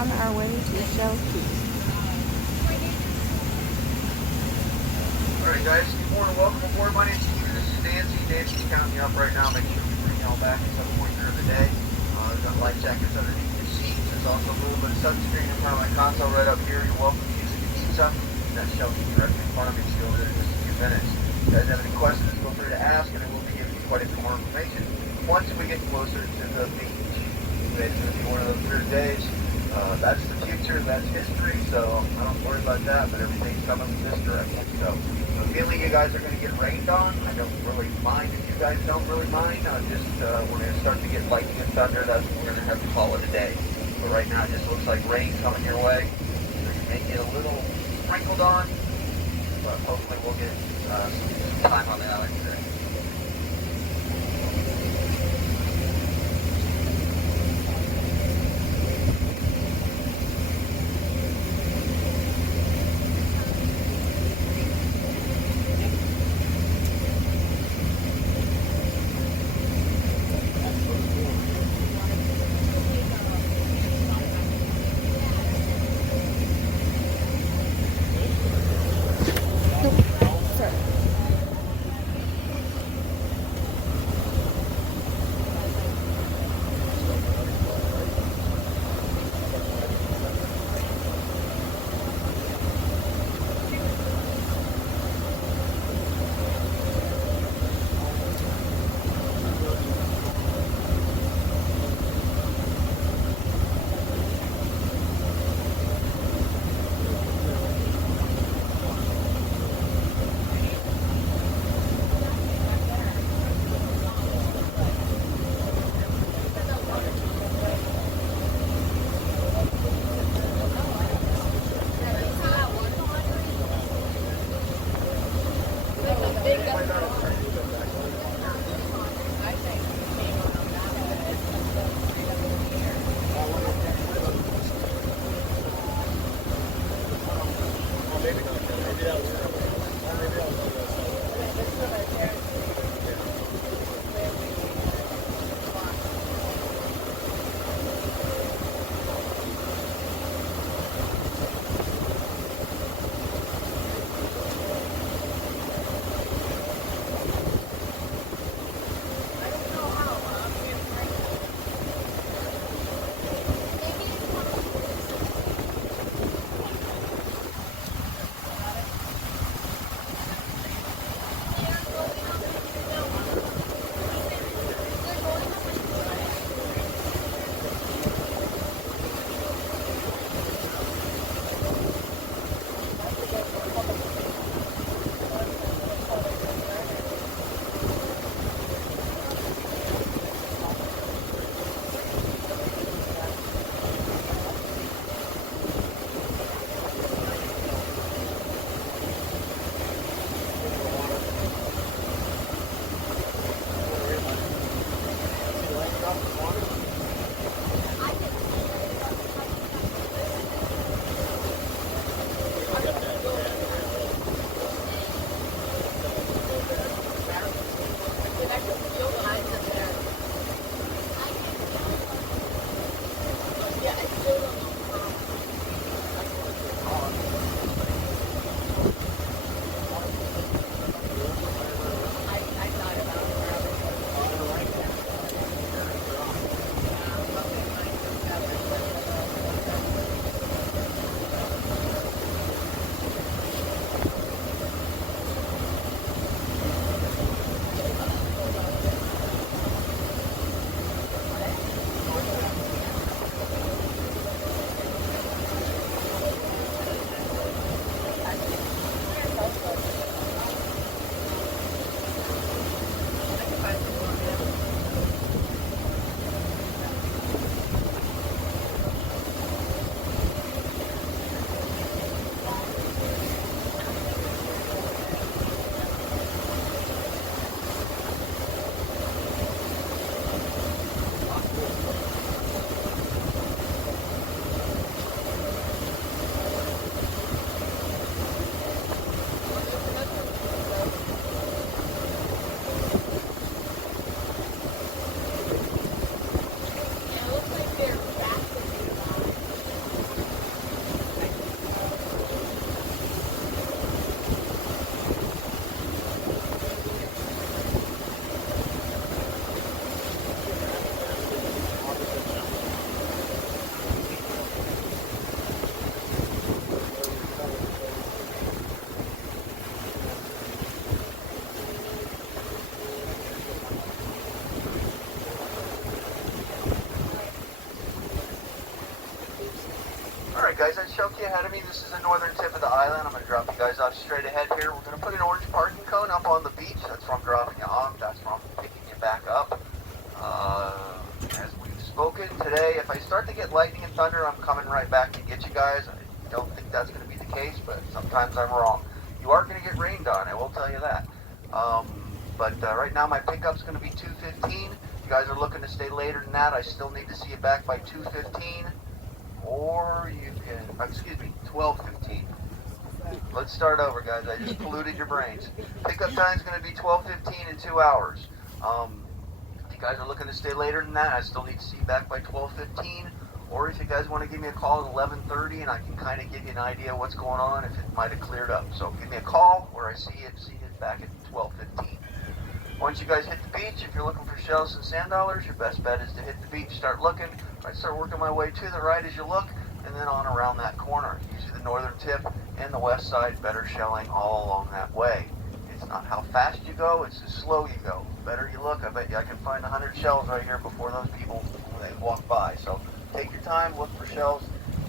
on our way to Shell Key. Alright guys, good morning, welcome aboard. My name's Steven, this is Nancy. Nancy's counting you up right now, make sure we bring y'all back at some point during the day. We've got life jackets underneath your seats. There's also a little bit of sunscreen in front of my console right up here. You're welcome to use if you need some. That Shell Key directly in front of me, so you'll do it in just a few minutes. If you guys have any questions, feel free to ask, and I will be giving you quite a bit more information once we get closer to the beach. Today's going to be one of those weird days. That's the future, that's history, so I don't worry about that, but everything's coming from this direction. So I'm feeling you guys are going to get rained on. I don't really mind if you guys don't really mind. When it starts to get lightning and thunder, that's when we're going to have to call it a day. But right now it just looks like rain coming your way. So you may get a little sprinkled on, but hopefully we'll get some time on the island today. guys at Shoki ahead of me, this is the northern tip of the island. I'm going to drop you guys off straight ahead here. We're going to put an orange parking cone up on the beach. That's where I'm dropping you off. That's where I'm picking you back up. As we've spoken today, if I start to get lightning and thunder, I'm coming right back to get you guys. I don't think that's going to be the case, but sometimes I'm wrong. You are going to get rained on, I will tell you that. But right now my pickup's going to be 2:15. You guys are looking to stay later than that. I still need to see you back by 2:15. Or you can, excuse me, 12:15. Let's start over, guys. I just polluted your brains. Pickup time is going to be 12:15 in 2 hours. If you guys are looking to stay later than that, I still need to see you back by 12:15. Or if you guys want to give me a call at 11:30, and I can kind of give you an idea of what's going on, if it might have cleared up. So give me a call, or I see it back at 12:15. Once you guys hit the beach, if you're looking for shells and sand dollars, your best bet is to hit the beach, start looking. I start working my way to the right as you look, and then on around that corner. Usually the northern tip and the west side, better shelling all along that way. It's not how fast you go, it's how slow you go. The better you look, I bet you I can find 100 shells right here before those people, they walk by. So take your time, look for shells,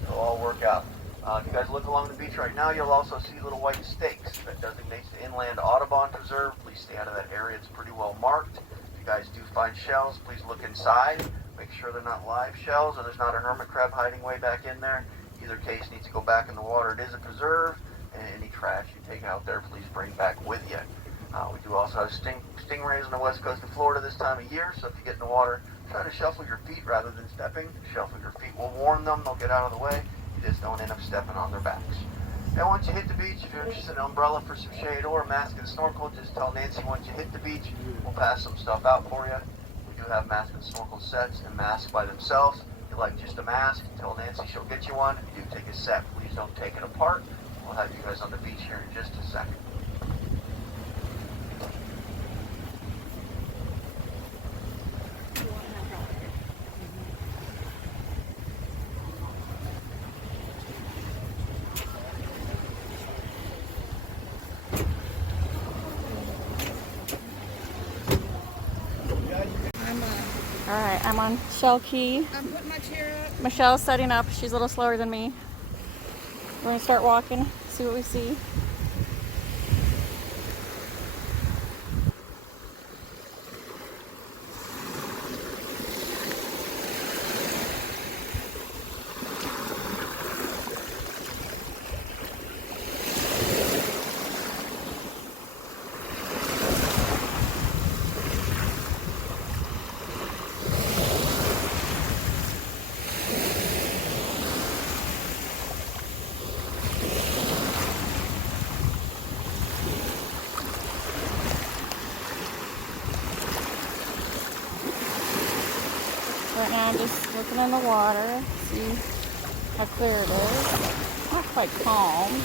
it'll all work out. If you guys look along the beach right now, you'll also see little white stakes. That designates the Inland Audubon Preserve. Please stay out of that area, it's pretty well marked. If you guys do find shells, please look inside. Make sure they're not live shells or there's not a hermit crab hiding way back in there. Either case needs to go back in the water. It is a preserve, and any trash you take out there, please bring back with you. We do also have stingrays on the west coast of Florida this time of year, so if you get in the water, try to shuffle your feet rather than stepping. Shuffle your feet will warn them, they'll get out of the way. You just don't end up stepping on their backs. And once you hit the beach, if you're interested in an umbrella for some shade or a mask and snorkel, just tell Nancy once you hit the beach, we'll pass some stuff out for you. We do have mask and snorkel sets and masks by themselves. If you like just a mask, tell Nancy she'll get you one. If you do take a set, please don't take it apart. We'll have you guys on the beach here in just a second. Alright, I'm on Shell Key. I'm putting my chair up. Michelle's setting up. She's a little slower than me. We're going to start walking, see what we see. Right now I'm just looking in the water, see how clear it is. Not quite calm.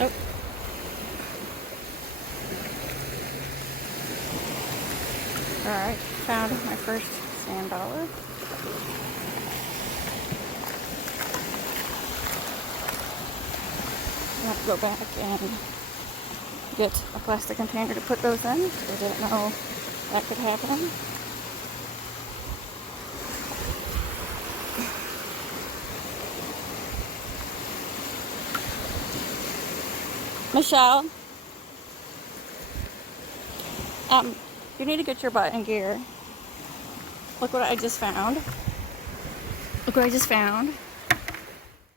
Oh. Alright, found my first sand dollar. I have to go back and get a plastic container to put those in. I didn't know that could happen. Michelle, you need to get your butt in gear. Look what I just found. Look what I just found.